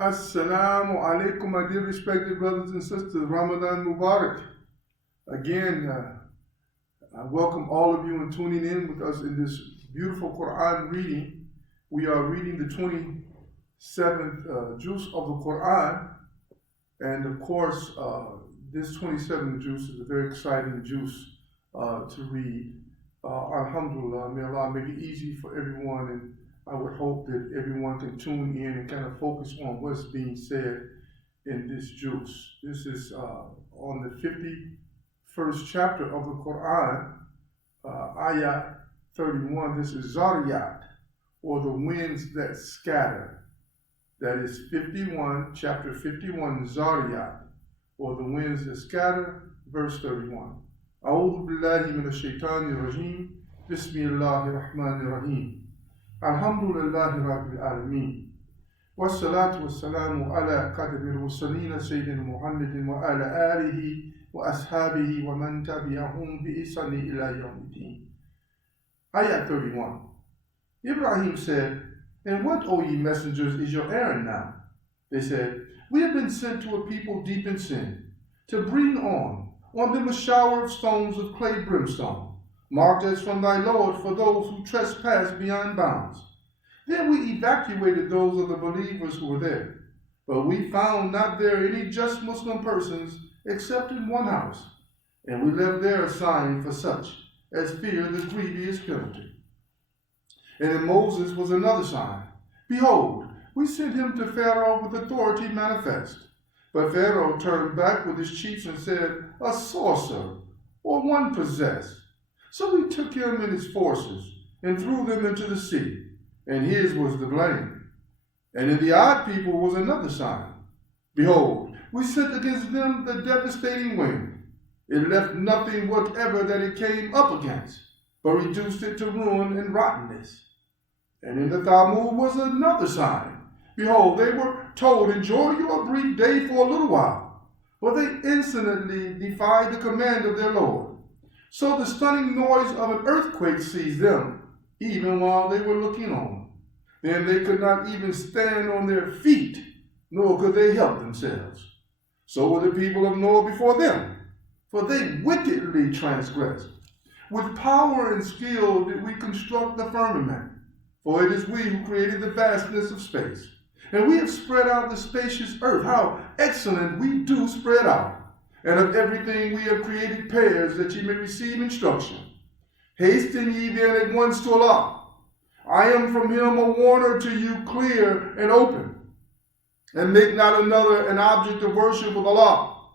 Assalamu alaikum, my dear respected brothers and sisters. Ramadan Mubarak. Again, I welcome all of you in tuning in with us in this beautiful Qur'an reading. We are reading the 27th juz of the Qur'an. And of course, this 27th juz is a very exciting juz to read. Alhamdulillah, may Allah make it easy for everyone, and I would hope that everyone can tune in and kind of focus on what's being said in this juz. This is on the 51st chapter of the Quran, ayah 31. This is Zariyat, or the winds that scatter. That is 51, chapter 51, Zariyat, or the winds that scatter, verse 31. أعوذ بالله من الشيطان الرجيم بسم الله الرحمن الرحيم الحمد لله رب العالمين والصلاة والسلام على قدر المرسلين سيدنا محمد وعلى آله وأصحابه ومن تبعهم بإحسان إلى يوم الدين. Ayah 31. Ibrahim said, "And what, O ye messengers, is your errand now?" They said, "We have been sent to a people deep in sin, to bring on them a shower of stones of clay brimstone, marked as from thy Lord for those who trespass beyond bounds." Then we evacuated those of the believers who were there, but we found not there any just Muslim persons except in one house, and we left there a sign for such as fear the grievous penalty. And in Moses was another sign. Behold, we sent him to Pharaoh with authority manifest. But Pharaoh turned back with his chiefs and said, "A sorcerer, or one possessed." So we took him and his forces and threw them into the sea, and his was the blame. And in the odd people was another sign. Behold, we sent against them the devastating wind. It left nothing whatever that it came up against, but reduced it to ruin and rottenness. And in the Thamud was another sign. Behold, they were told, "Enjoy your brief day for a little while." But they insolently defied the command of their Lord. So the stunning noise of an earthquake seized them, even while they were looking on. Then they could not even stand on their feet, nor could they help themselves. So were the people of Noah before them, for they wickedly transgressed. With power and skill did we construct the firmament, for it is we who created the vastness of space. And we have spread out the spacious earth. How excellent we do spread out. And of everything we have created pairs, that ye may receive instruction. Hasten ye then at once to Allah. I am from him a warner to you, clear and open. And make not another an object of worship with Allah.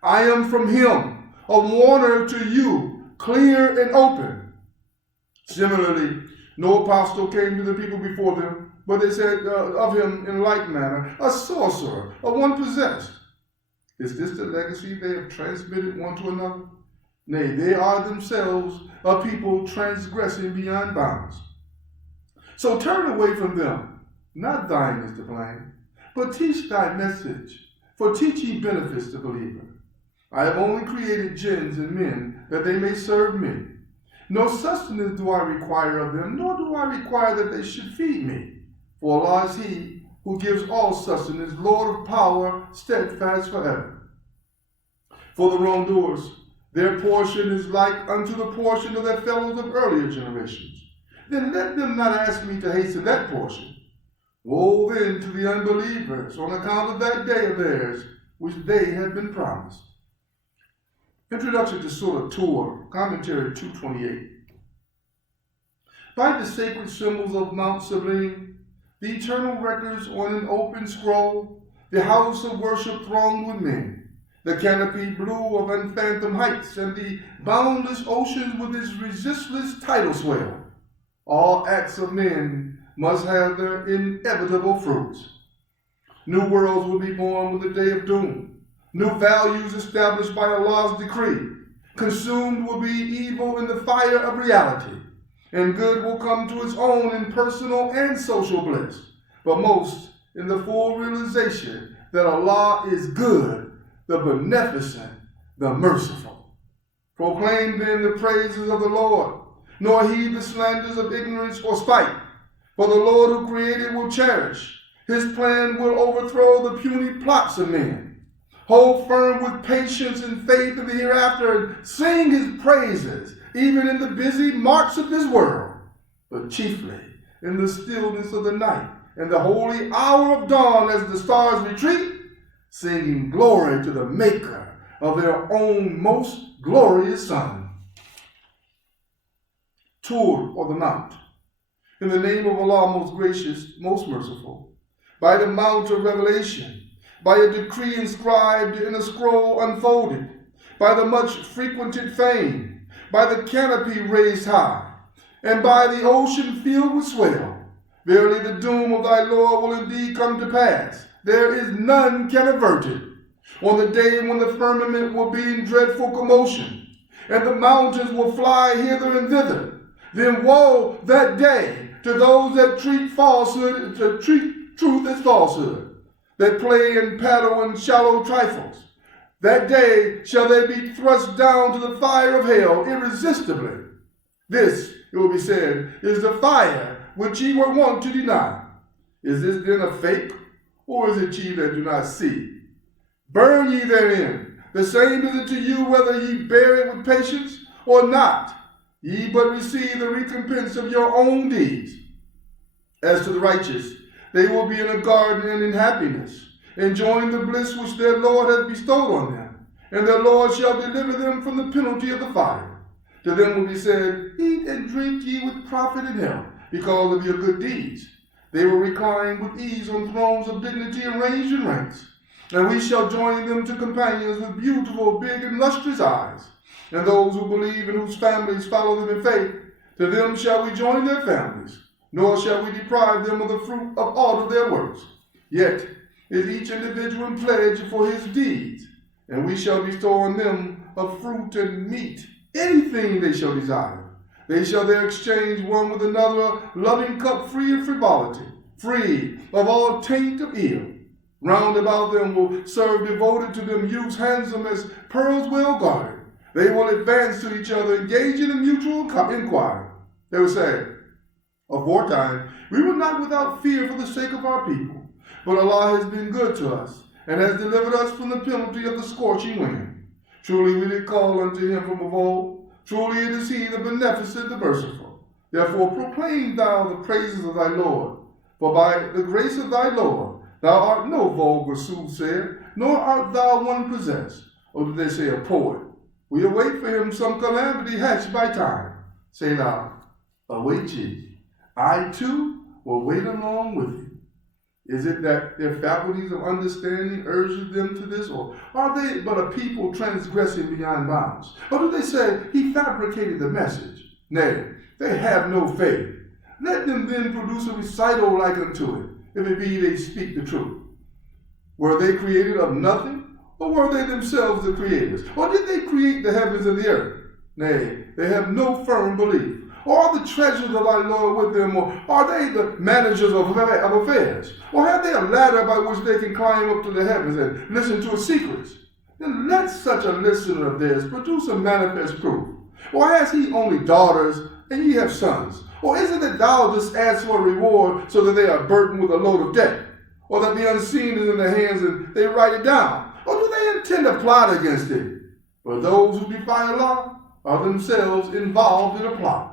I am from him a warner to you, clear and open. Similarly, no apostle came to the people before them, but they said of him in like manner, "A sorcerer, a one possessed." Is this the legacy they have transmitted one to another? Nay, they are themselves a people transgressing beyond bounds. So turn away from them. Not thine is the blame, but teach thy message, for teaching benefits the believer. I have only created jinns and men that they may serve me. No sustenance do I require of them, nor do I require that they should feed me. For Allah is he who gives all sustenance, Lord of power, steadfast forever. For the wrongdoers, their portion is like unto the portion of their fellows of earlier generations. Then let them not ask me to hasten that portion. Woe then to the unbelievers on account of that day of theirs, which they had been promised. Introduction to Surah Tur, commentary 228. By the sacred symbols of Mount Sublime, the eternal records on an open scroll, the house of worship thronged with men, the canopy blue of unfathomed heights, and the boundless oceans with its resistless tidal swell, all acts of men must have their inevitable fruits. New worlds will be born with the day of doom. New values established by Allah's decree. Consumed will be evil in the fire of reality, and good will come to its own in personal and social bliss, but most in the full realization that Allah is good, the beneficent, the merciful. Proclaim then the praises of the Lord, nor heed the slanders of ignorance or spite, for the Lord who created will cherish. His plan will overthrow the puny plots of men. Hold firm with patience and faith in the hereafter and sing his praises, even in the busy march of this world, but chiefly in the stillness of the night and the holy hour of dawn as the stars retreat, singing glory to the maker of their own most glorious Son. Tur, or the Mount. In the name of Allah, most gracious, most merciful, by the Mount of Revelation, by a decree inscribed in a scroll unfolded, by the much frequented fane, by the canopy raised high, and by the ocean filled with swell, verily the doom of thy Lord will indeed come to pass. There is none can avert it. On the day when the firmament will be in dreadful commotion, and the mountains will fly hither and thither, then woe that day to those that treat falsehood, to treat truth as falsehood, that play and paddle in shallow trifles. That day shall they be thrust down to the fire of hell irresistibly. This, it will be said, is the fire which ye were wont to deny. Is this then a fake, or is it ye that do not see? Burn ye therein. The same is it to you whether ye bear it with patience or not. Ye but receive the recompense of your own deeds. As to the righteous, they will be in a garden and in happiness, enjoying the bliss which their Lord hath bestowed on them, and their Lord shall deliver them from the penalty of the fire. To them will be said, eat and drink ye with profit and health, because of your good deeds. They will recline with ease on thrones of dignity arranged in ranks, and we shall join them to companions with beautiful, big, and lustrous eyes. And those who believe and whose families follow them in faith, to them shall we join their families, nor shall we deprive them of the fruit of all of their works. Yet is each individual in pledge for his deeds, and we shall bestow on them of fruit and meat, anything they shall desire. They shall there exchange one with another a loving cup free of frivolity, free of all taint of ill. Round about them will serve devoted to them youths handsome as pearls well guarded. They will advance to each other, engaging in mutual inquiry. They will say, aforetime, we were not without fear for the sake of our people, but Allah has been good to us, and has delivered us from the penalty of the scorching wind. Truly we did call unto him from of old. Truly it is he, the beneficent, the merciful. Therefore proclaim thou the praises of thy Lord, for by the grace of thy Lord thou art no vulgar soothsayer, nor art thou one possessed, or do they say a poet? We await for him some calamity hatched by time. Say thou, await ye. I too will wait along with you. Is it that their faculties of understanding urges them to this, or are they but a people transgressing beyond bounds? Or do they say, he fabricated the message? Nay, they have no faith. Let them then produce a recital like unto it, if it be they speak the truth. Were they created of nothing? Or were they themselves the creators? Or did they create the heavens and the earth? Nay, they have no firm belief. Or are the treasures of thy Lord with them? Or are they the managers of affairs? Or have they a ladder by which they can climb up to the heavens and listen to his secrets? Then let such a listener of theirs produce a manifest proof. Or has he only daughters, and ye have sons? Or is it that thou dost ask for a reward so that they are burdened with a load of debt? Or that the unseen is in their hands and they write it down? Or do they intend to plot against it? For those who defy Allah are themselves involved in a plot.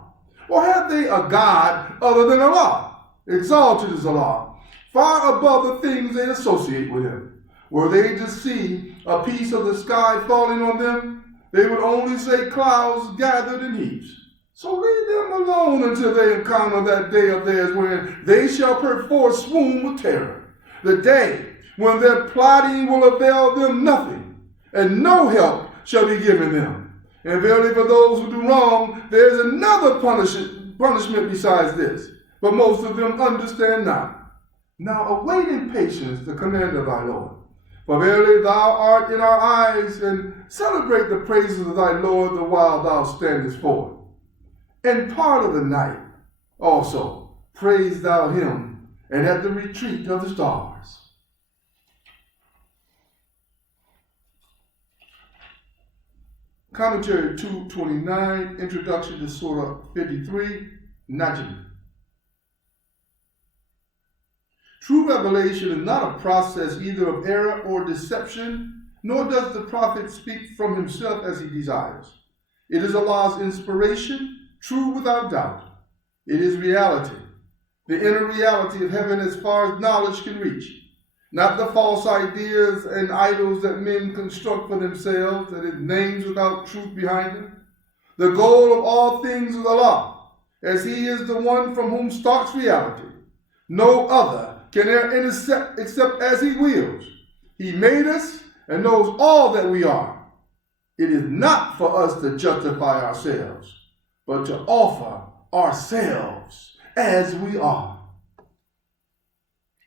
Or have they a God other than Allah? Exalted is Allah, far above the things they associate with him. Were they to see a piece of the sky falling on them, they would only say clouds gathered in heaps. So leave them alone until they encounter that day of theirs when they shall perforce swoon with terror. The day when their plotting will avail them nothing, and no help shall be given them. And verily for those who do wrong, there is another punishment besides this. But most of them understand not. Now await in patience the command of thy Lord. For verily thou art in our eyes, and celebrate the praises of thy Lord the while thou standest forth. And part of the night also praise thou him, and at the retreat of the stars. Commentary 229, Introduction to Surah 53, Najm. True revelation is not a process either of error or deception, nor does the prophet speak from himself as he desires. It is Allah's inspiration, true without doubt. It is reality, the inner reality of heaven as far as knowledge can reach, not the false ideas and idols that men construct for themselves, that is names without truth behind them. The goal of all things is Allah, as He is the one from whom starts reality. No other can intercept except as He wills. He made us and knows all that we are. It is not for us to justify ourselves, but to offer ourselves as we are.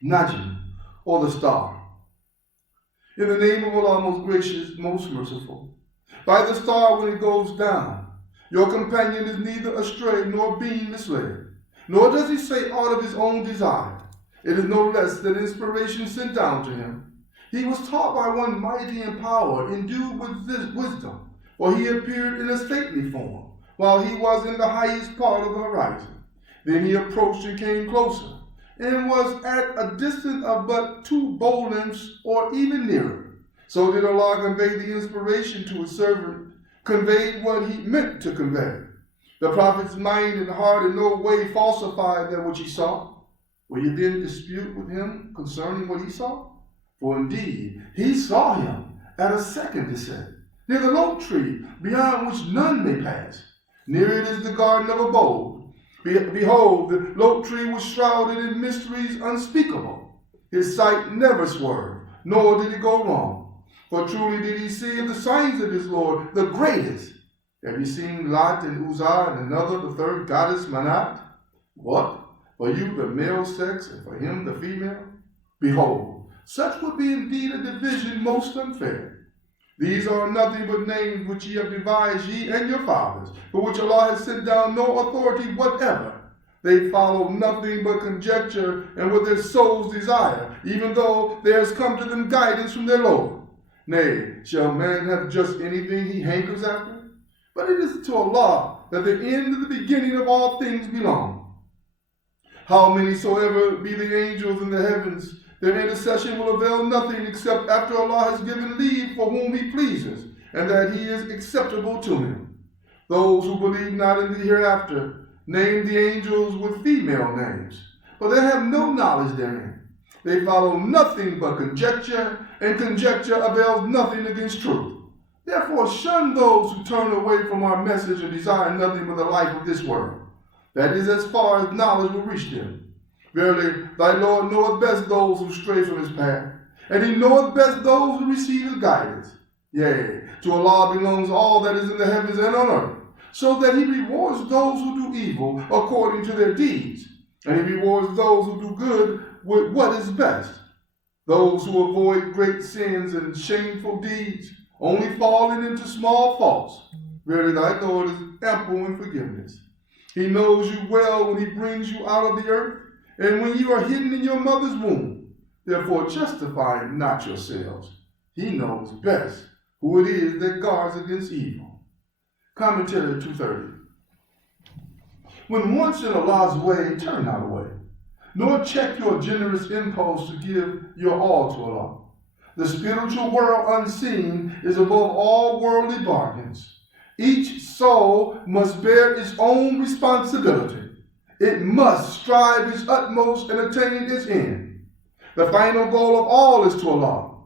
Najm, or the star. In the name of Allah, most gracious, most merciful. By the star when it goes down, your companion is neither astray nor being misled, nor does he say aught of his own desire. It is no less than inspiration sent down to him. He was taught by one mighty in power, endued with this wisdom, for he appeared in a stately form, while he was in the highest part of the horizon. Then he approached and came closer, and was at a distance of but 2 bow lengths or even nearer. So did Allah convey the inspiration to his servant, conveyed what he meant to convey. The prophet's mind and heart in no way falsified that which he saw. Will you then dispute with him concerning what he saw? For indeed, he saw him at a second descent, near the oak tree, beyond which none may pass. Near it is the garden of abode. Behold, the oak tree was shrouded in mysteries unspeakable. His sight never swerved, nor did it go wrong. For truly did he see of the signs of his Lord, the greatest. Have you seen Lat and Uzzah and another, the third goddess, Manat? What? For you the male sex, and for him the female? Behold, such would be indeed a division most unfair. These are nothing but names which ye have devised, ye and your fathers, for which Allah has sent down no authority whatever. They follow nothing but conjecture and what their souls desire, even though there has come to them guidance from their Lord. Nay, shall man have just anything he hankers after? But it is to Allah that the end and the beginning of all things belong. How many soever be the angels in the heavens, their intercession will avail nothing except after Allah has given leave for whom He pleases, and that He is acceptable to Him. Those who believe not in the hereafter name the angels with female names, for they have no knowledge therein. They follow nothing but conjecture, and conjecture avails nothing against truth. Therefore shun those who turn away from our message and desire nothing but the life of this world. That is as far as knowledge will reach them. Verily, thy Lord knoweth best those who stray from his path, and he knoweth best those who receive his guidance. Yea, to Allah belongs all that is in the heavens and on earth, so that he rewards those who do evil according to their deeds, and he rewards those who do good with what is best. Those who avoid great sins and shameful deeds, only falling into small faults. Verily, thy Lord is ample in forgiveness. He knows you well when he brings you out of the earth, and when you are hidden in your mother's womb. Therefore justify not yourselves. He knows best who it is that guards against evil. Commentary 230. When once in Allah's way, turn not away, nor check your generous impulse to give your all to Allah. The spiritual world unseen is above all worldly bargains. Each soul must bear its own responsibility. It must strive its utmost and attain its end. The final goal of all is to Allah.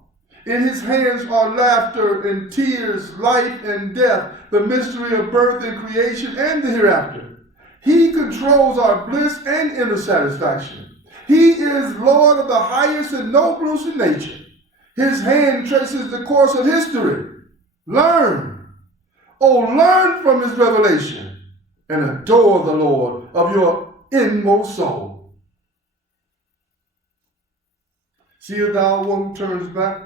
In his hands are laughter and tears, life and death, the mystery of birth and creation and the hereafter. He controls our bliss and inner satisfaction. He is Lord of the highest and noblest in nature. His hand traces the course of history. Learn, learn from his revelation and adore the Lord of your inmost soul. Seest thou one who turns back,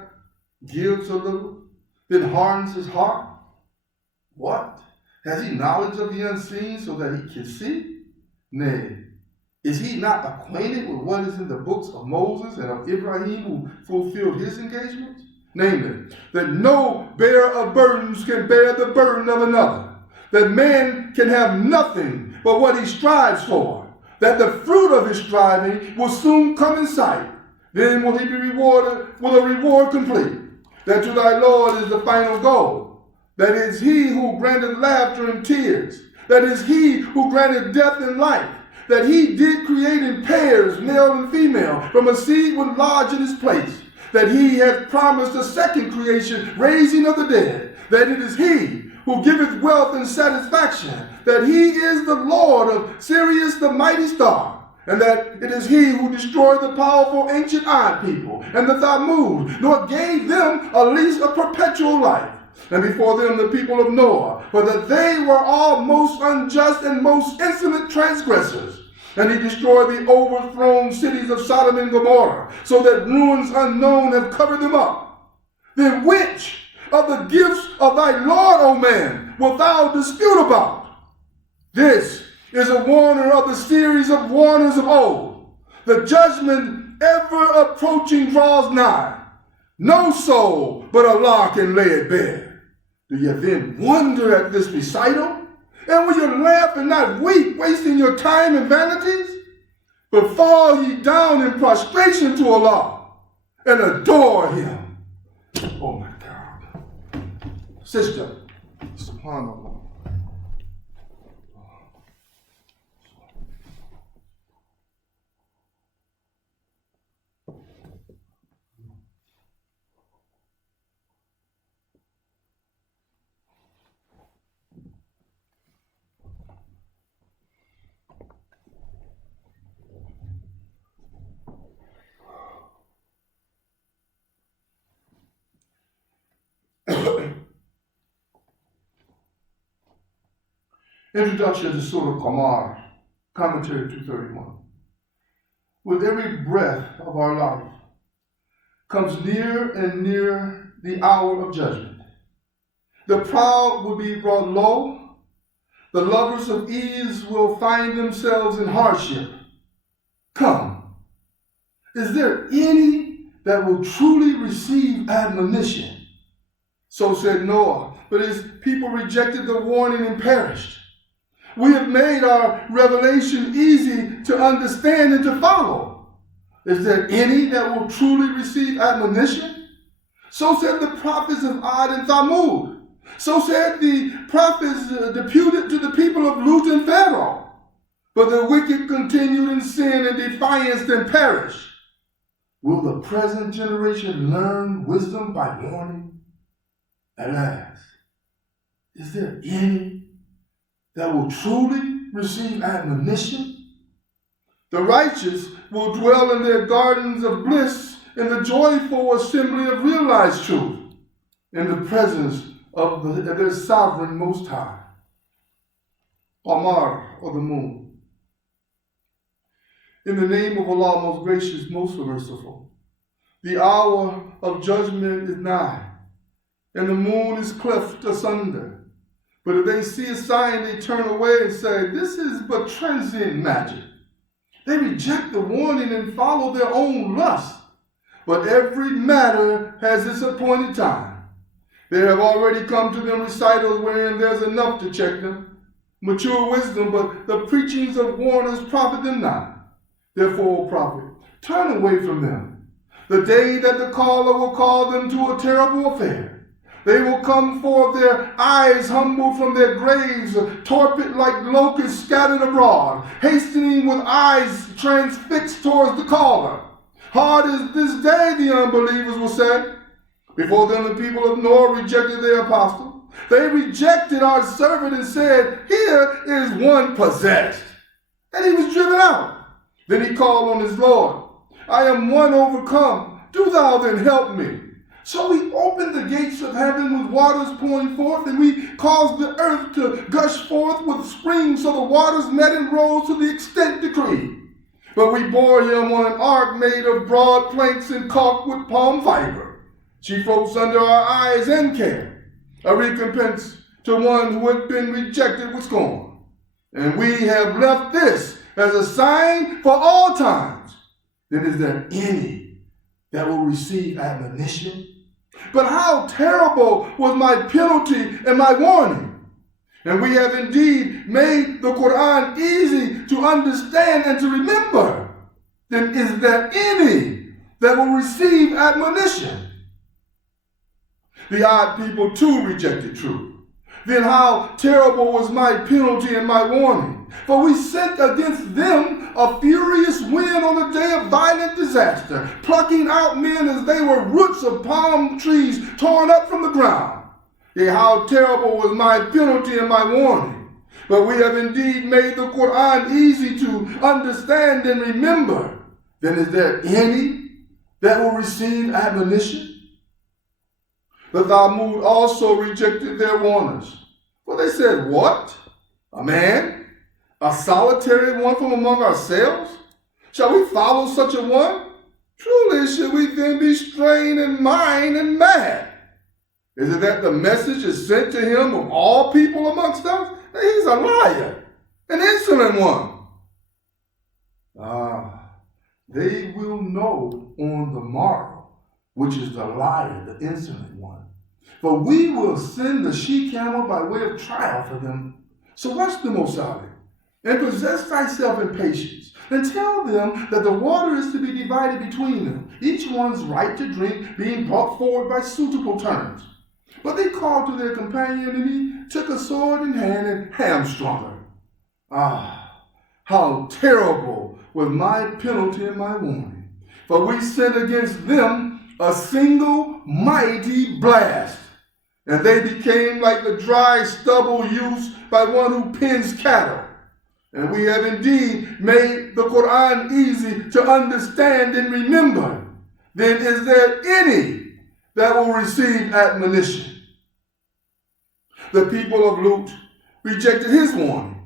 gives a little, then hardens his heart? What? Has he knowledge of the unseen so that he can see? Nay, is he not acquainted with what is in the books of Moses and of Ibrahim who fulfilled his engagements? Namely, that no bearer of burdens can bear the burden of another, that man can have nothing but what he strives for, that the fruit of his striving will soon come in sight. Then will he be rewarded with a reward complete. That to thy Lord is the final goal. That is he who granted laughter and tears. That is he who granted death and life. That he did create in pairs, male and female, from a seed would lodge in his place. That he has promised a second creation, raising of the dead. That it is he who giveth wealth and satisfaction. That he is the Lord of Sirius the mighty star. And that it is he who destroyed the powerful ancient Ad people and the Thamud, nor gave them a lease of perpetual life. And before them the people of Noah, for that they were all most unjust and most insolent transgressors. And he destroyed the overthrown cities of Sodom and Gomorrah, so that ruins unknown have covered them up. Then which of the gifts of thy Lord, O man, wilt thou dispute about? This is a warner of the series of warners of old. The judgment ever approaching draws nigh. No soul but Allah can lay it bare. Do you then wonder at this recital? And will you laugh and not weep, wasting your time in vanities? But fall ye down in prostration to Allah and adore him. Oh my God. Sister, subhanAllah. Introduction to Surah Qamar, Commentary 231. With every breath of our life comes near and near the hour of judgment. The proud will be brought low. The lovers of ease will find themselves in hardship. Come, is there any that will truly receive admonition? So said Noah, but his people rejected the warning and perished. We have made our revelation easy to understand and to follow. Is there any that will truly receive admonition? So said the prophets of Ad and Thamud. So said the prophets deputed to the people of Lut and Pharaoh. But the wicked continued in sin and defiance and perished. Will the present generation learn wisdom by warning? Alas, is there any that will truly receive admonition? The righteous will dwell in their gardens of bliss in the joyful assembly of realized truth, in the presence of their sovereign Most High. Qamar, or the moon. In the name of Allah, most gracious, most merciful. The hour of judgment is nigh, and the moon is cleft asunder. But if they see a sign, they turn away and say, this is but transient magic. They reject the warning and follow their own lust. But every matter has its appointed time. There have already come to them recitals wherein there's enough to check them. Mature wisdom, but the preachings of warners profit them not. Therefore, O prophet, turn away from them. The day that the caller will call them to a terrible affair. They will come forth, their eyes humbled from their graves, torpid like locusts scattered abroad, hastening with eyes transfixed towards the caller. Hard is this day, the unbelievers will say. Before them, the people of Noah rejected their apostle. They rejected our servant and said, here is one possessed. And he was driven out. Then he called on his Lord. I am one overcome. Do thou then help me. So we opened the gates of heaven with waters pouring forth, and we caused the earth to gush forth with springs, so the waters met and rose to the extent decreed. But we bore him on an ark made of broad planks and caulked with palm fiber. She floats under our eyes and care, a recompense to one who had been rejected with scorn. And we have left this as a sign for all times. Then is there any that will receive admonition? But how terrible was my penalty and my warning. And we have indeed made the Qur'an easy to understand and to remember, then is there any that will receive admonition? The odd people too rejected truth. Then how terrible was my penalty and my warning? For we sent against them a furious wind on the day of violent disaster, plucking out men as they were roots of palm trees torn up from the ground. Yea, how terrible was my penalty and my warning. But we have indeed made the Qur'an easy to understand and remember. Then is there any that will receive admonition? The Thamud also rejected their warners. For they said, what? A man? A solitary one from among ourselves? Shall we follow such a one? Truly should we then be strained in mind and mad? Is it that the message is sent to him of all people amongst us? He's a liar, an insolent one. They will know on the morrow, which is the liar, the insolent one. For we will send the she-camel by way of trial for them. So watch them, O Salih, and possess thyself in patience, and tell them that the water is to be divided between them, each one's right to drink being brought forward by suitable terms. But they called to their companion, and he took a sword in hand and hamstrung her. How terrible was my penalty and my warning. For we sent against them a single mighty blast, and they became like the dry stubble used by one who pens cattle. And we have indeed made the Qur'an easy to understand and remember. Then is there any that will receive admonition? The people of Lut rejected his warning.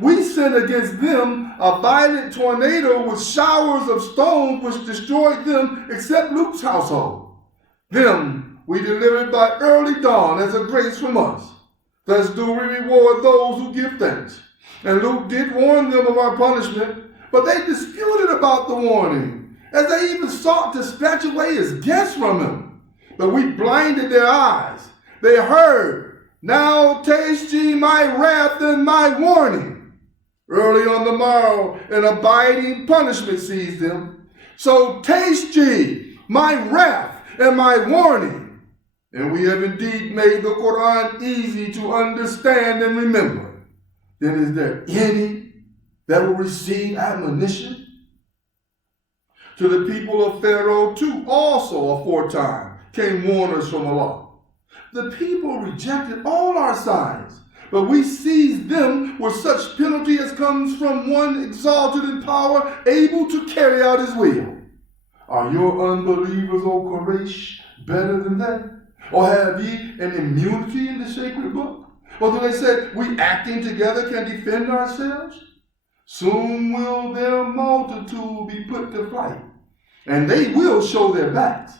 We sent against them a violent tornado with showers of stones which destroyed them except Lut's household. Them we delivered by early dawn as a grace from us. Thus do we reward those who give thanks. And Lut did warn them of our punishment, but they disputed about the warning, as they even sought to snatch away his guests from him. But we blinded their eyes. They heard, now taste ye my wrath and my warning. Early on the morrow, an abiding punishment seized them. So taste ye my wrath and my warning. And we have indeed made the Qur'an easy to understand and remember. Then is there any that will receive admonition? To the people of Pharaoh too also aforetime came warners from Allah. The people rejected all our signs, but we seized them with such penalty as comes from one exalted in power, able to carry out his will. Are your unbelievers, O Quraysh, better than that? Or have ye an immunity in the sacred book? Or do they say, we acting together can defend ourselves? Soon will their multitude be put to flight, and they will show their backs.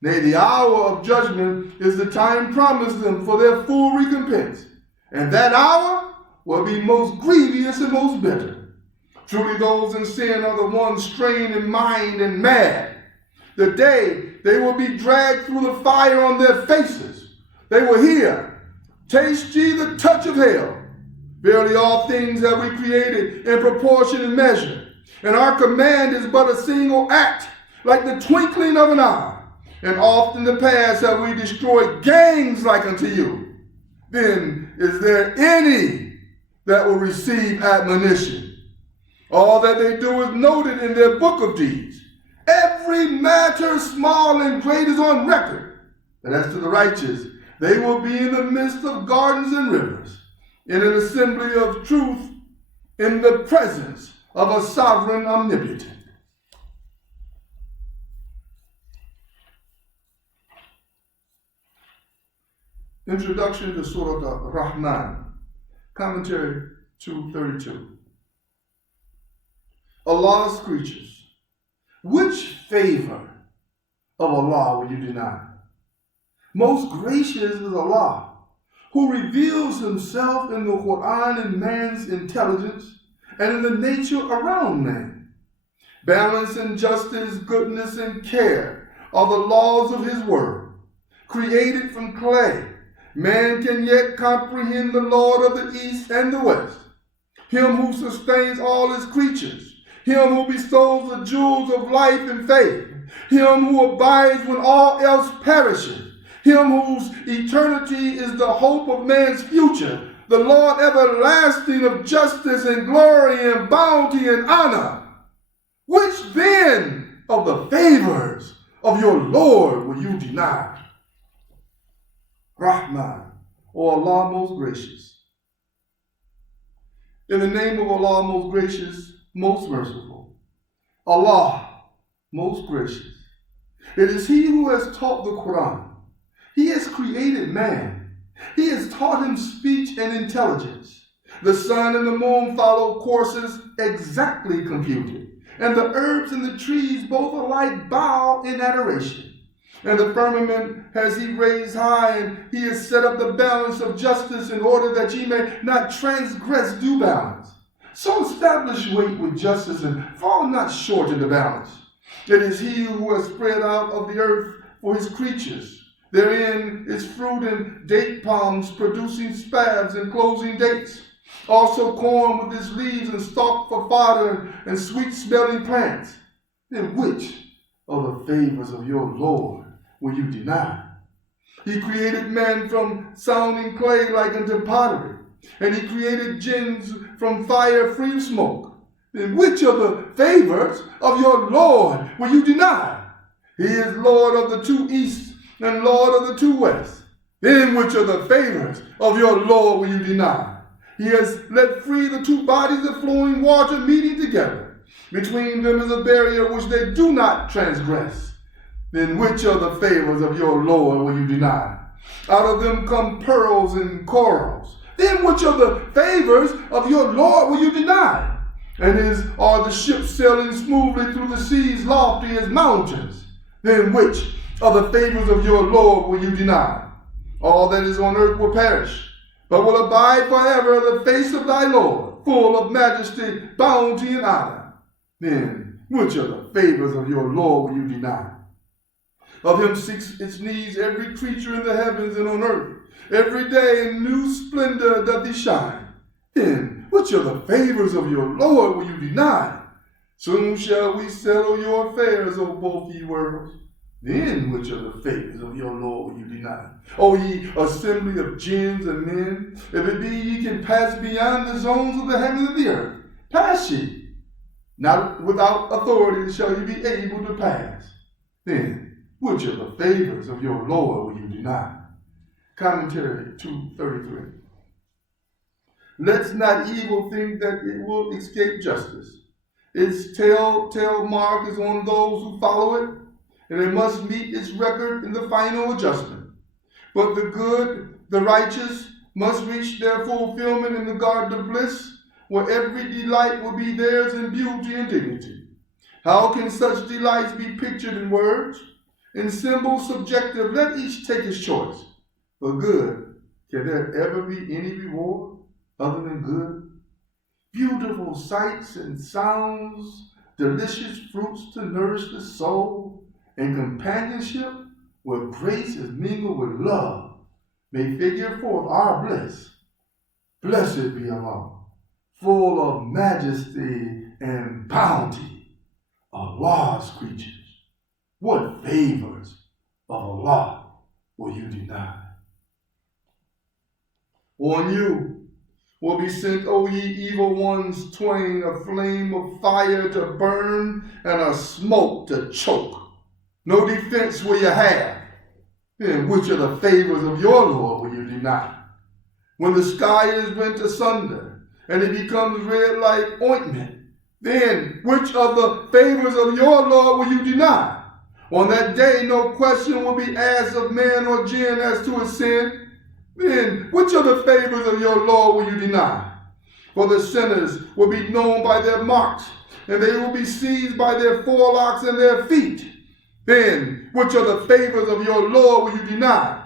Nay, the hour of judgment is the time promised them for their full recompense. And that hour will be most grievous and most bitter. Truly those in sin are the ones strained in mind and mad. The day they will be dragged through the fire on their faces. They will hear, taste ye the touch of hell. Verily all things have we created in proportion and measure. And our command is but a single act, like the twinkling of an eye. And oft in the past have we destroyed gangs like unto you. Then is there any that will receive admonition? All that they do is noted in their book of deeds. Every matter, small and great, is on record. And as to the righteous, they will be in the midst of gardens and rivers, in an assembly of truth, in the presence of a sovereign omnipotent. Introduction to Surah Ar-Rahman, commentary 232. Allah's creatures, which favor of Allah will you deny? Most gracious is Allah, who reveals himself in the Qur'an in man's intelligence and in the nature around man. Balance and justice, goodness and care are the laws of his word, created from clay, Man can yet comprehend the Lord of the east and the west, him who sustains all his creatures, him who bestows the jewels of life and faith, him who abides when all else perishes, him whose eternity is the hope of man's future, the Lord everlasting of justice and glory and bounty and honor. Which then of the favors of your Lord will you deny? Rahman, or Allah most gracious. In the name of Allah most gracious, most merciful. Allah most gracious. It is He who has taught the Quran. He has created man. He has taught him speech and intelligence. The sun and the moon follow courses exactly computed, and the herbs and the trees both alike bow in adoration. And the firmament has He raised high, and He has set up the balance of justice in order that ye may not transgress due balance. So establish weight with justice and fall not short in the balance. It is He who has spread out of the earth for His creatures. Therein is fruit and date palms producing spabs and closing dates. Also corn with its leaves and stalk for fodder and sweet-smelling plants. Then which of the favors of your Lord will you deny? He created man from sounding clay like unto pottery, and He created jinns from fire free of smoke. Then which of the favors of your Lord will you deny? He is Lord of the two easts and Lord of the two wests. Then which of the favors of your Lord will you deny? He has let free the two bodies of flowing water meeting together. Between them is a barrier which they do not transgress. Then which of the favors of your Lord will you deny? Out of them come pearls and corals. Then which of the favors of your Lord will you deny? And His are the ships sailing smoothly through the seas lofty as mountains. Then which of the favors of your Lord will you deny? All that is on earth will perish, but will abide forever the face of thy Lord, full of majesty, bounty, and honor. Then which of the favors of your Lord will you deny? Of Him seeks its needs every creature in the heavens and on earth. Every day in new splendor doth He shine. Then which of the favors of your Lord will you deny? Soon shall we settle your affairs, O both ye worlds. Then which of the favors of your Lord will you deny? O ye assembly of jinns and men, if it be ye can pass beyond the zones of the heaven and the earth, pass ye. Not without authority shall you be able to pass. Then which of the favors of your Lord will you deny? Commentary 233. Let's not evil think that it will escape justice. Its telltale mark is on those who follow it, and it must meet its record in the final adjustment. But the good, the righteous, must reach their fulfillment in the garden of bliss, where every delight will be theirs in beauty and dignity. How can such delights be pictured in words? In symbols subjective, let each take his choice. For good, can there ever be any reward other than good? Beautiful sights and sounds, delicious fruits to nourish the soul, and companionship where grace is mingled with love may figure forth our bliss. Blessed be Allah, full of majesty and bounty, Allah's creatures. What favors of Allah will you deny? On you will be sent, O ye evil ones twain, a flame of fire to burn and a smoke to choke. No defense will you have. Then which of the favors of your Lord will you deny? When the sky is rent asunder and it becomes red like ointment, then which of the favors of your Lord will you deny? On that day no question will be asked of man or jinn as to his sin. Then which of the favors of your Lord will you deny? For the sinners will be known by their marks, and they will be seized by their forelocks and their feet. Then which of the favors of your Lord will you deny?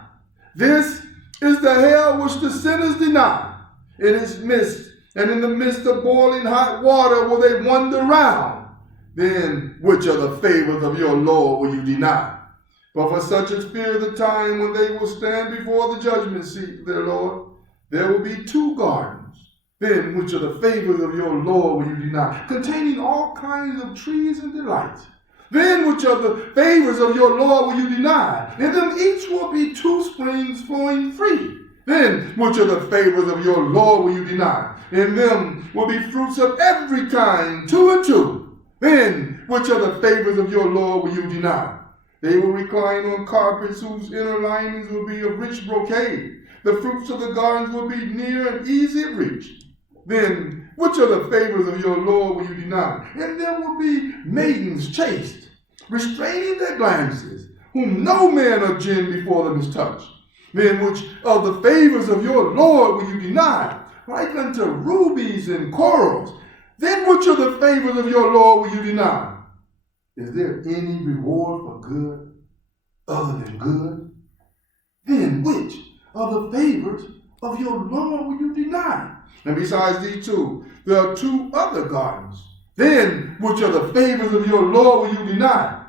This is the hell which the sinners deny. In its midst, and in the midst of boiling hot water will they wander round. Then which of the favors of your Lord will you deny? But for such as fear the time when they will stand before the judgment seat of their Lord, there will be 2 gardens, then which are the favors of your Lord will you deny, containing all kinds of trees and delights. Then which are the favors of your Lord will you deny? In them each will be 2 springs flowing free. Then which are the favors of your Lord will you deny? In them will be fruits of every kind, 2 and 2. Then which are the favors of your Lord will you deny? They will recline on carpets whose inner linings will be of rich brocade. The fruits of the gardens will be near and easy of reach. Then which are the favors of your Lord will you deny? And there will be maidens chaste, restraining their glances, whom no man or jinn before them is touched. Then which of the favors of your Lord will you deny? Like unto rubies and corals. Then which of the favors of your Lord will you deny? Is there any reward for good other than good? Then which of the favors of your Lord will you deny? And besides these 2, there are 2 other gardens. Then which are the favors of your Lord will you deny?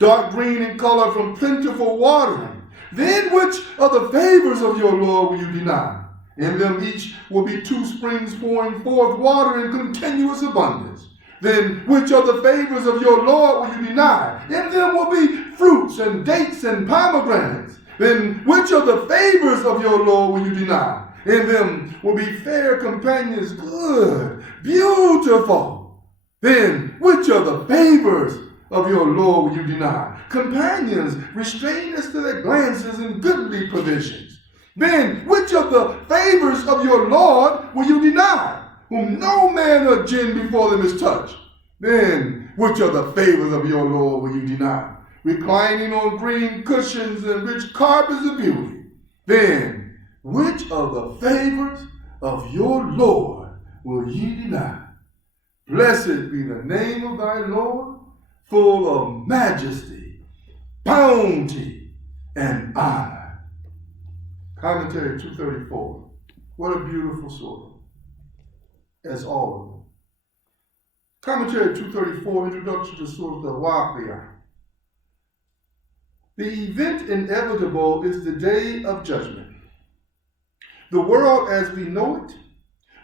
Dark green in color from plentiful watering. Then which of the favors of your Lord will you deny? In them each will be 2 springs pouring forth water in continuous abundance. Then which of the favors of your Lord will you deny? In them will be fruits and dates and pomegranates. Then which of the favors of your Lord will you deny? In them will be fair companions, good, beautiful. Then which of the favors of your Lord will you deny? Companions restrained as to their glances and goodly provisions. Then which of the favors of your Lord will you deny? Whom no man or jinn before them is touched. Then which of the favors of your Lord will you deny? Reclining on green cushions and rich carpets of beauty. Then which of the favors of your Lord will ye deny? Blessed be the name of thy Lord, full of majesty, bounty, and honor. Commentary 234. What a beautiful surah, as all of them. Commentary 234, introduction to Surah Al-Waqiyah. The event inevitable is the day of judgment. The world as we know it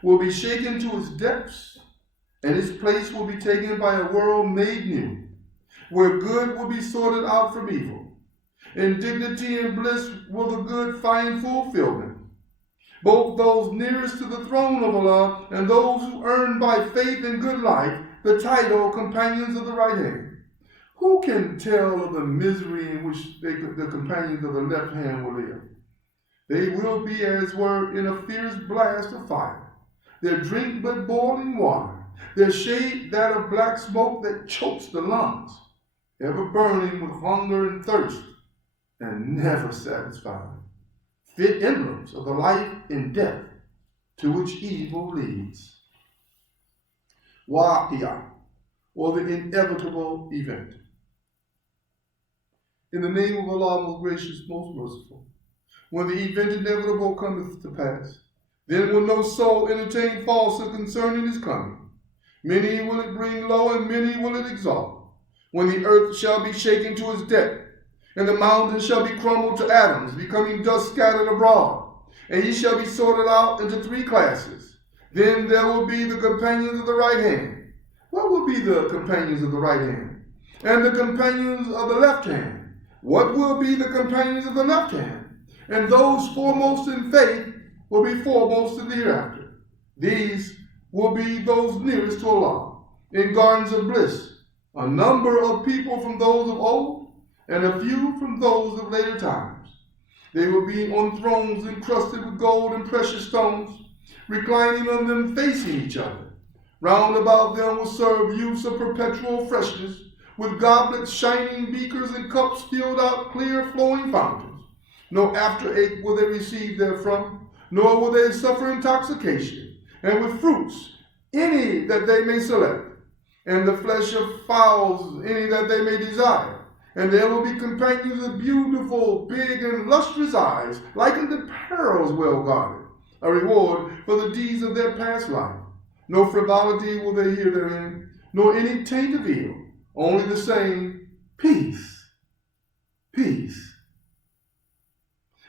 will be shaken to its depths, and its place will be taken by a world made new, where good will be sorted out from evil. In dignity and bliss will the good find fulfillment. Both those nearest to the throne of Allah and those who earn by faith and good life the title companions of the right hand. Who can tell of the misery in which the companions of the left hand will live? They will be as were in a fierce blast of fire, their drink but boiling water, their shade that of black smoke that chokes the lungs, ever burning with hunger and thirst, and never satisfied. Fit emblems of the life and death to which evil leads. Waqiyah, or the inevitable event. In the name of Allah, most gracious, most merciful. When the event inevitable cometh to pass, then will no soul entertain falsehood concerning his coming. Many will it bring low, and many will it exalt. When the earth shall be shaken to its depth, and the mountains shall be crumbled to atoms, becoming dust scattered abroad, and ye shall be sorted out into 3 classes. Then there will be the companions of the right hand. What will be the companions of the right hand? And the companions of the left hand. What will be the companions of the left hand? And those foremost in faith will be foremost in the hereafter. These will be those nearest to Allah, in gardens of bliss, a number of people from those of old, and a few from those of later times. They will be on thrones encrusted with gold and precious stones, reclining on them facing each other. Round about them will serve youths of perpetual freshness, with goblets, shining beakers, and cups filled out clear flowing fountains. No afterache will they receive therefrom, nor will they suffer intoxication, and with fruits, any that they may select, and the flesh of fowls, any that they may desire. And there will be companions of beautiful, big, and lustrous eyes, like unto pearls well guarded, a reward for the deeds of their past life. No frivolity will they hear therein, nor any taint of ill, only the same peace peace.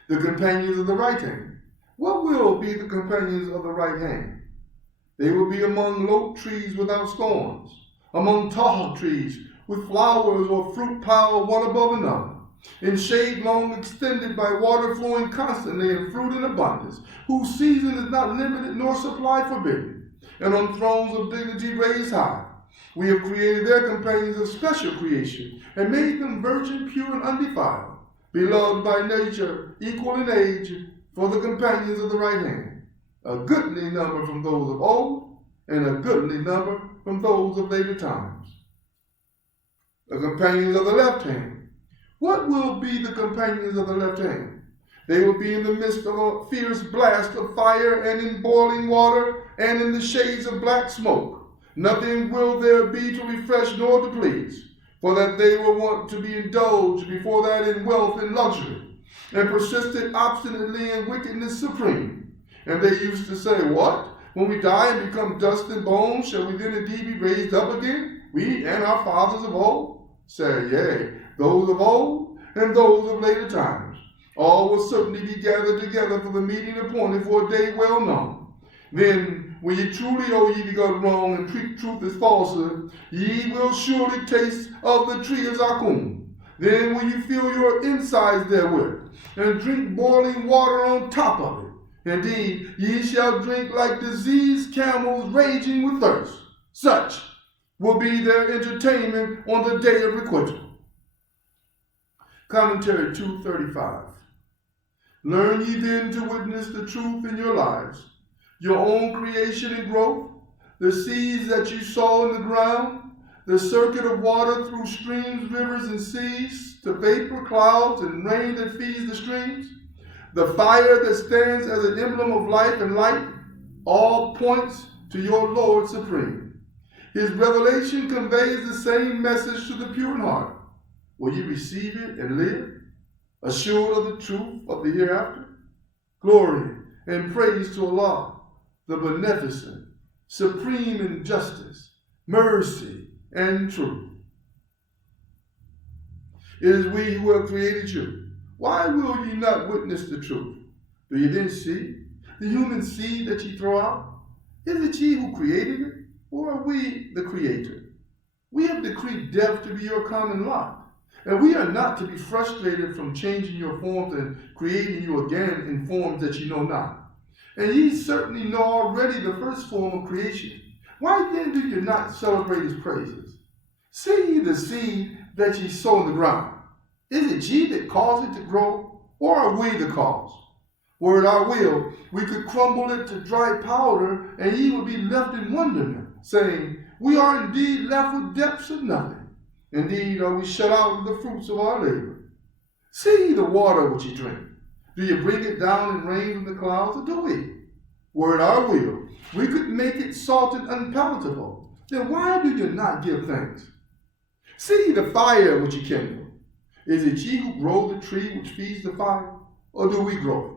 The companions of the right hand. What will be the companions of the right hand? They will be among oak trees without thorns, among tall trees with flowers or fruit piled one above another, in shade long extended by water flowing constantly and fruit in abundance, whose season is not limited nor supply forbidden, and on thrones of dignity raised high. We have created their companions of special creation, and made them virgin, pure, and undefiled, beloved by nature, equal in age, for the companions of the right hand, a goodly number from those of old, and a goodly number from those of later times. The companions of the left hand. What will be the companions of the left hand? They will be in the midst of a fierce blast of fire, and in boiling water, and in the shades of black smoke. Nothing will there be to refresh nor to please, for that they will want to be indulged before that in wealth and luxury, and persisted obstinately in wickedness supreme. And they used to say, what? When we die and become dust and bones, shall we then indeed be raised up again, we and our fathers of old? Say, yea, those of old and those of later times. All will certainly be gathered together for the meeting appointed for a day well known. Then, when ye truly owe ye begot wrong, and treat truth as falsehood, ye will surely taste of the tree of Zakum. Then will you fill your insides therewith, and drink boiling water on top of it. Indeed, ye shall drink like diseased camels raging with thirst. Such will be their entertainment on the day of requital. Commentary 235. Learn ye then to witness the truth in your lives, your own creation and growth, the seeds that you sow in the ground, the circuit of water through streams, rivers, and seas, to vapor, clouds, and rain that feeds the streams, the fire that stands as an emblem of life and light, all points to your Lord supreme. His revelation conveys the same message to the pure in heart. Will you receive it and live, assured of the truth of the hereafter? Glory and praise to Allah, the beneficent, supreme in justice, mercy, and truth. It is we who have created you. Why will ye not witness the truth? Do you then see the human seed that ye throw out? Is it ye who created it, or are we the creator? We have decreed death to be your common lot, and we are not to be frustrated from changing your forms and creating you again in forms that ye know not. And ye certainly know already the first form of creation. Why then do you not celebrate his praises? See ye the seed that ye sow in the ground. Is it ye that cause it to grow, or are we the cause? Were it our will, we could crumble it to dry powder, and ye would be left in wonderment, saying, we are indeed left with depths of nothing. Indeed are we shut out of the fruits of our labor. See ye the water which ye drink. Do you bring it down in rain from the clouds, or do we? Were it our will, we could make it salted unpalatable. Then why do you not give thanks? See ye the fire which ye kindle. Is it ye who grow the tree which feeds the fire, or do we grow it?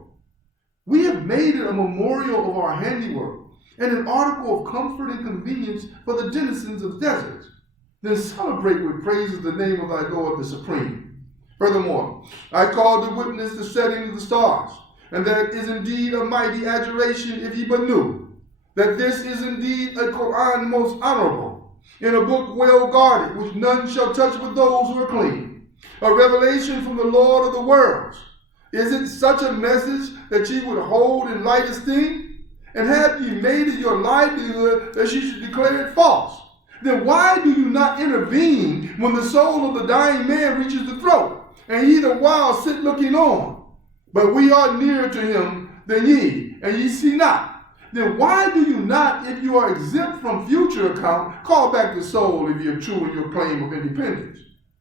We have made it a memorial of our handiwork, and an article of comfort and convenience for the denizens of deserts. Then celebrate with praises the name of thy Lord the Supreme. Furthermore, I call to witness the setting of the stars, and that is indeed a mighty adjuration if ye but knew, that this is indeed a Qur'an most honorable, in a book well guarded, which none shall touch but those who are clean. A revelation from the Lord of the worlds. Is it such a message that ye would hold in light esteem? And have ye made it your livelihood that ye should declare it false? Then why do you not intervene when the soul of the dying man reaches the throat, and ye the while sit looking on? But we are nearer to him than ye, and ye see not. Then why do you not, if you are exempt from future account, call back the soul if you are true in your claim of independence?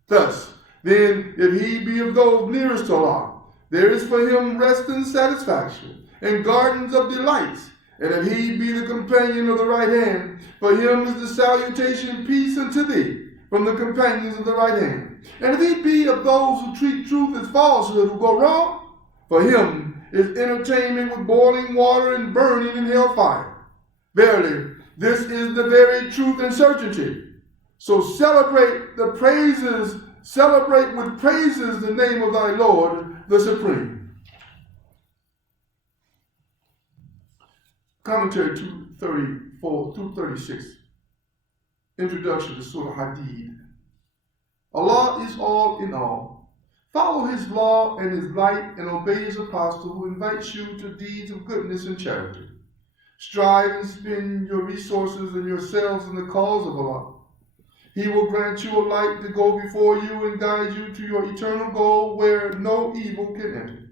Thus, then, if he be of those nearest to Allah, there is for him rest and satisfaction, and gardens of delights. And if he be the companion of the right hand, for him is the salutation, peace unto thee, from the companions of the right hand. And if he be of those who treat truth as falsehood, who go wrong, for him is entertainment with boiling water and burning in hellfire. Verily, this is the very truth and certainty. So celebrate the praises celebrate with praises the name of thy Lord, the Supreme. Commentary 234 through 36. Introduction to Surah Hadid. Allah is all in all. Follow his law and his light and obey his apostle who invites you to deeds of goodness and charity. Strive and spend your resources and yourselves in the cause of Allah. He will grant you a light to go before you and guide you to your eternal goal where no evil can enter.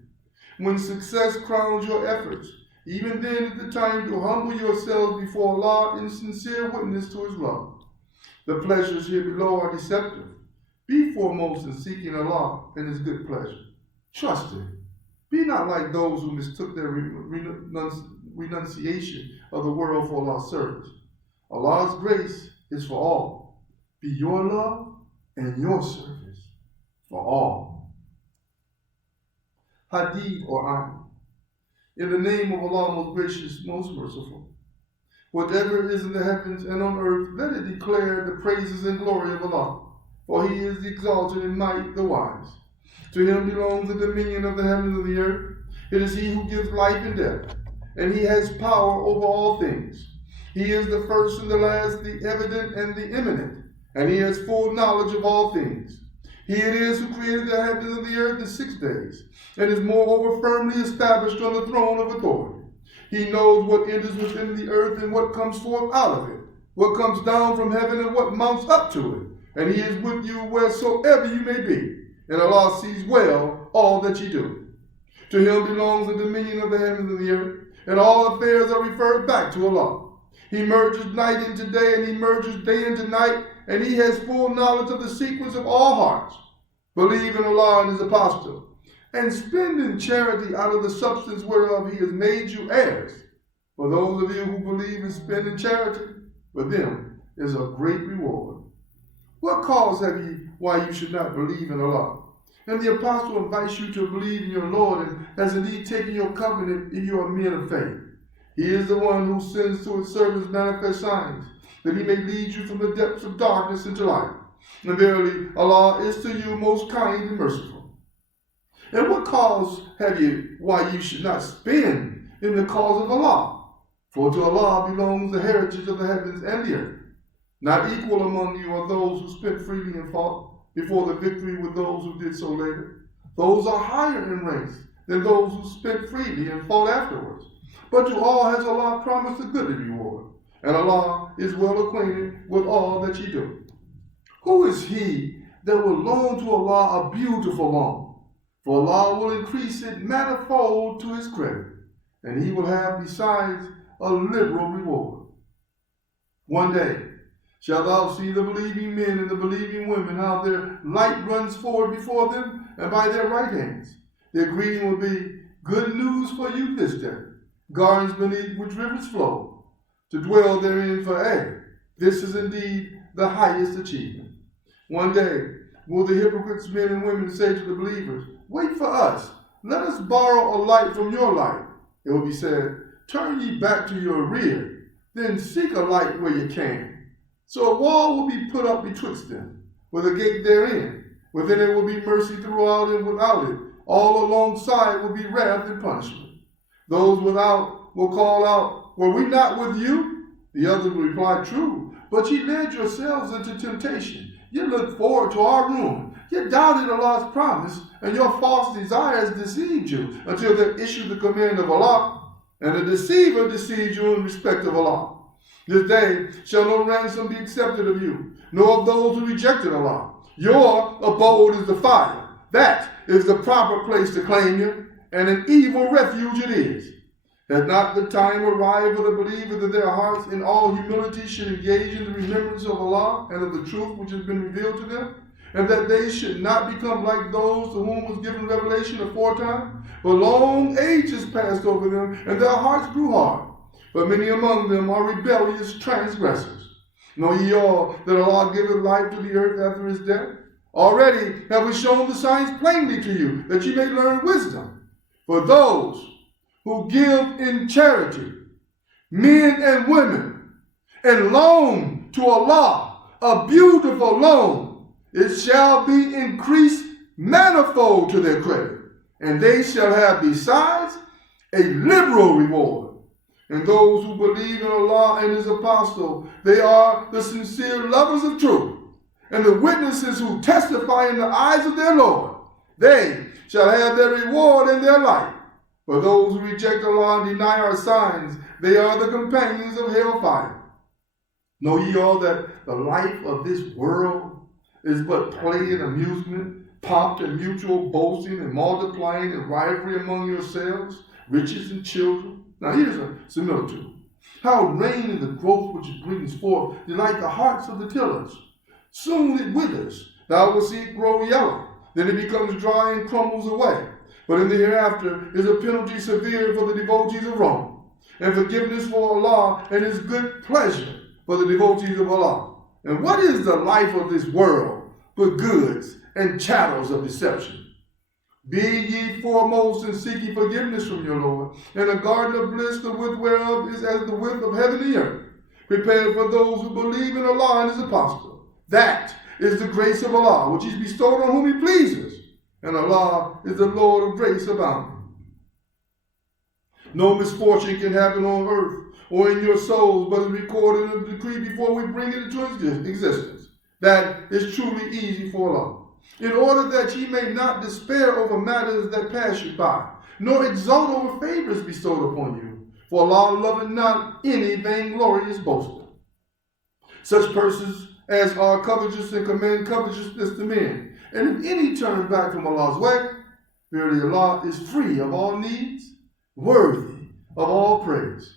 When success crowns your efforts, even then is the time to humble yourselves before Allah in sincere witness to his love. The pleasures here below are deceptive. Be foremost in seeking Allah and his good pleasure. Trust him. Be not like those who mistook their renunciation of the world for Allah's service. Allah's grace is for all. Be your love and your service for all. Hadid or Ayn. In the name of Allah, most gracious, most merciful. Whatever is in the heavens and on earth, let it declare the praises and glory of Allah. For he is the exalted in might, the wise. To him belongs the dominion of the heavens and the earth. It is he who gives life and death, and he has power over all things. He is the first and the last, the evident and the imminent, and he has full knowledge of all things. He it is who created the heavens and the earth in 6 days, and is moreover firmly established on the throne of authority. He knows what enters within the earth and what comes forth out of it, what comes down from heaven and what mounts up to it. And he is with you wheresoever you may be, and Allah sees well all that ye do. To him belongs the dominion of the heavens and the earth, and all affairs are referred back to Allah. He merges night into day, and he merges day into night, and he has full knowledge of the secrets of all hearts. Believe in Allah and his apostle, and spend in charity out of the substance whereof he has made you heirs. For those of you who believe and spend in charity, for them is a great reward. What cause have ye why you should not believe in Allah? And the apostle invites you to believe in your Lord, and has indeed taken your covenant if you are men of faith. He is the one who sends to his servants manifest signs, that he may lead you from the depths of darkness into light. And verily, Allah is to you most kind and merciful. And what cause have you why you should not spend in the cause of Allah? For to Allah belongs the heritage of the heavens and the earth. Not equal among you are those who spent freely and fought before the victory with those who did so later. Those are higher in ranks than those who spent freely and fought afterwards. But to all has Allah promised a good reward, and Allah is well acquainted with all that ye do. Who is he that will loan to Allah a beautiful loan? For Allah will increase it manifold to his credit, and he will have besides a liberal reward. One day shalt thou see the believing men and the believing women, how their light runs forward before them, and by their right hands. Their greeting will be, good news for you this day, gardens beneath which rivers flow, to dwell therein forever. This is indeed the highest achievement. One day will the hypocrites, men and women, say to the believers, wait for us, let us borrow a light from your light. It will be said, turn ye back to your rear, then seek a light where you can. So a wall will be put up betwixt them, with a gate therein. Within it will be mercy throughout, and without it, all alongside will be wrath and punishment. Those without will call out, were we not with you? The others will reply, true, but ye led yourselves into temptation. You looked forward to our ruin. You doubted Allah's promise, and your false desires deceived you, until there issued the command of Allah, and the deceiver deceived you in respect of Allah. This day shall no ransom be accepted of you, nor of those who rejected Allah. Your abode is the fire. That is the proper place to claim you, and an evil refuge it is. Has not the time arrived for the believer that their hearts in all humility should engage in the remembrance of Allah and of the truth which has been revealed to them, and that they should not become like those to whom was given revelation aforetime? For long ages passed over them, and their hearts grew hard. But many among them are rebellious transgressors. Know ye all that Allah giveth life to the earth after his death? Already have we shown the signs plainly to you, that ye may learn wisdom. For those who give in charity, men and women, and loan to Allah a beautiful loan, it shall be increased manifold to their credit, and they shall have besides a liberal reward. And those who believe in Allah and His apostle, they are the sincere lovers of truth, and the witnesses who testify in the eyes of their Lord. They shall have their reward in their life. For those who reject Allah and deny our signs, they are the companions of hellfire. Know ye all that the life of this world is but play and amusement, pomp and mutual boasting and multiplying and rivalry among yourselves, riches and children. Now here's a similitude. How rain and the growth which it brings forth delight the hearts of the tillers. Soon it withers. Thou wilt see it grow yellow. Then it becomes dry and crumbles away. But in the hereafter is a penalty severe for the devotees of Rome, and forgiveness for Allah and His good pleasure for the devotees of Allah. And what is the life of this world but goods and chattels of deception? Be ye foremost in seeking forgiveness from your Lord, and a garden of bliss, the width whereof is as the width of heaven and earth, prepared for those who believe in Allah and His apostle. That is the grace of Allah, which is bestowed on whom He pleases, and Allah is the Lord of grace abounding. No misfortune can happen on earth or in your souls, but is recorded in a decree before we bring it into existence. That is truly easy for Allah, in order that ye may not despair over matters that pass you by, nor exult over favors bestowed upon you. For Allah loveth not any vainglorious boaster. Such persons as are covetous and commend covetousness to men. And if any turn back from Allah's way, verily Allah is free of all needs, worthy of all praise.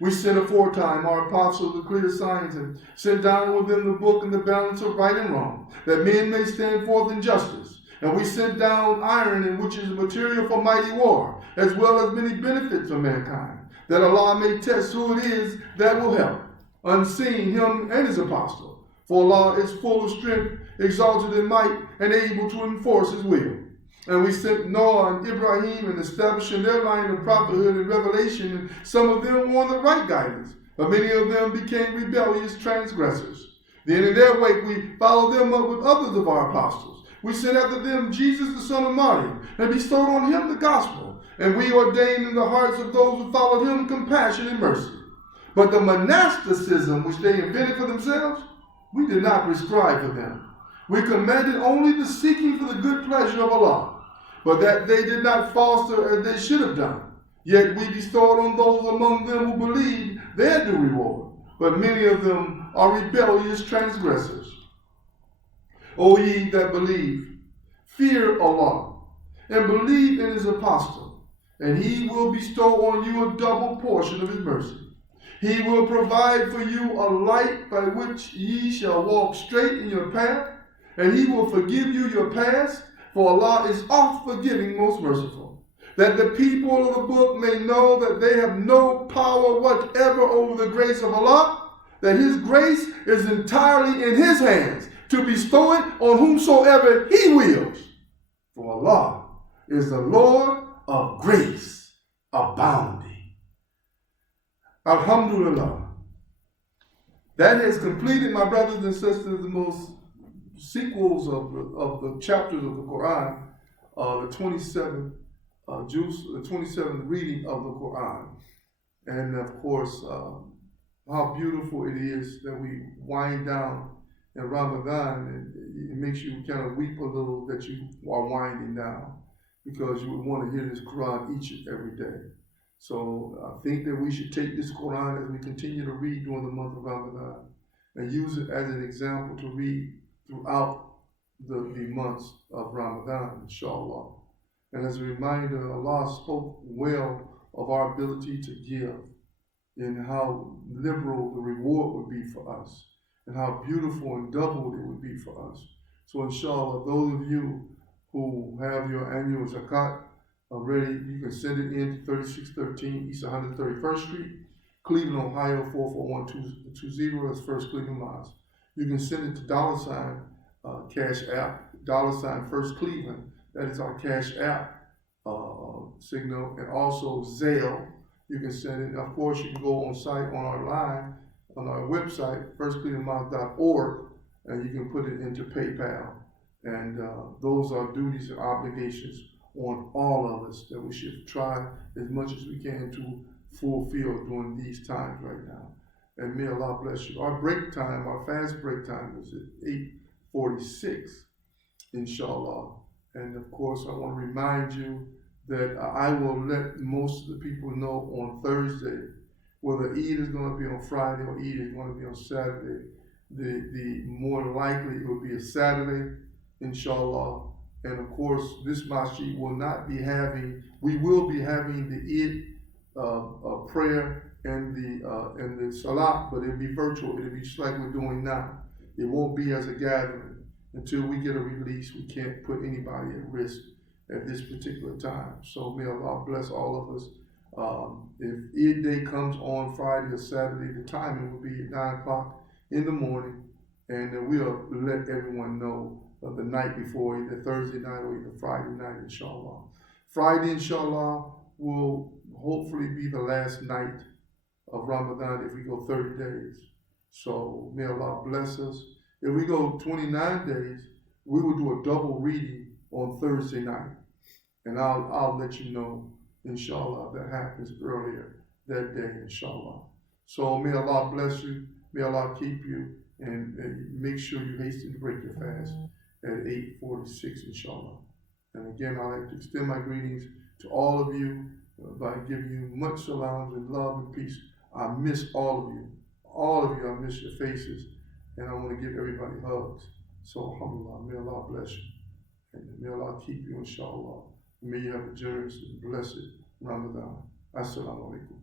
We sent aforetime our apostles the clear signs, and sent down with them the book and the balance of right and wrong, that men may stand forth in justice. And we sent down iron, in which is material for mighty war, as well as many benefits for mankind, that Allah may test who it is that will help, unseen Him and His apostle. For Allah is full of strength, exalted in might, and able to enforce His will. And we sent Noah and Ibrahim, and establishing their line of prophethood and revelation, and some of them were on the right guidance, but many of them became rebellious transgressors. Then in their wake we followed them up with others of our apostles. We sent after them Jesus the son of Maryam, and bestowed on Him the gospel, and we ordained in the hearts of those who followed Him compassion and mercy. But the monasticism which they invented for themselves, we did not prescribe for them. We commanded only the seeking for the good pleasure of Allah, but that they did not foster as they should have done. Yet we bestowed on those among them who believed their due reward, but many of them are rebellious transgressors. O ye that believe, fear Allah, and believe in His apostle, and He will bestow on you a double portion of His mercy. He will provide for you a light by which ye shall walk straight in your path, and He will forgive you your past, for Allah is oft forgiving, most merciful. That the people of the book may know that they have no power whatever over the grace of Allah, that His grace is entirely in His hands, to bestow it on whomsoever He wills. For Allah is the Lord of grace abounding. Alhamdulillah. That has completed, my brothers and sisters, the most sequels of the chapters of the Quran, the 27th the 27th reading of the Quran. And of course, how beautiful it is that we wind down in Ramadan, and it makes you kind of weep a little that you are winding down, because you would want to hear this Quran each and every day. So I think that we should take this Quran as we continue to read during the month of Ramadan, and use it as an example to read throughout the months of Ramadan, inshallah. And as a reminder, Allah spoke well of our ability to give, and how liberal the reward would be for us, and how beautiful and doubled it would be for us. So inshallah, those of you who have your annual zakat already, you can send it in to 3613 East 131st Street, Cleveland, Ohio 44120. That's First Cleveland Mosque. You can send it to CashApp, First Cleveland. That is our CashApp signal, and also Zelle. You can send it. Of course, you can go on our line, on our website, firstclevelandmosque.org, and you can put it into PayPal. And those are duties and obligations on all of us that we should try as much as we can to fulfill during these times right now. And may Allah bless you. Our break time, our fast break time is at 8:46, inshallah. And of course, I want to remind you that I will let most of the people know on Thursday whether Eid is going to be on Friday or Eid is going to be on Saturday. The more likely it will be a Saturday, inshallah. And of course, this masjid will not be having, we will be having the Eid prayer and the salat, but it'll be virtual. It'll be just like we're doing now. It won't be as a gathering. Until we get a release, we can't put anybody at risk at this particular time. So may Allah bless all of us. If Eid day comes on Friday or Saturday, the timing will be at 9 o'clock in the morning, and we'll let everyone know the night before, either Thursday night or either Friday night, inshallah. Friday, inshallah, will hopefully be the last night of Ramadan if we go 30 days. So may Allah bless us. If we go 29 days, we will do a double reading on Thursday night. And I'll let you know, inshallah, that happens earlier that day, inshallah. So may Allah bless you, may Allah keep you, and make sure you hasten to break your fast at 8:46, inshallah. And again, I'd like to extend my greetings to all of you by giving you much salams and love and peace. I miss all of you. All of you, I miss your faces. And I want to give everybody hugs. So, alhamdulillah, may Allah bless you. And may Allah keep you, inshallah. May you have a generous and blessed Ramadan. Assalamu alaikum.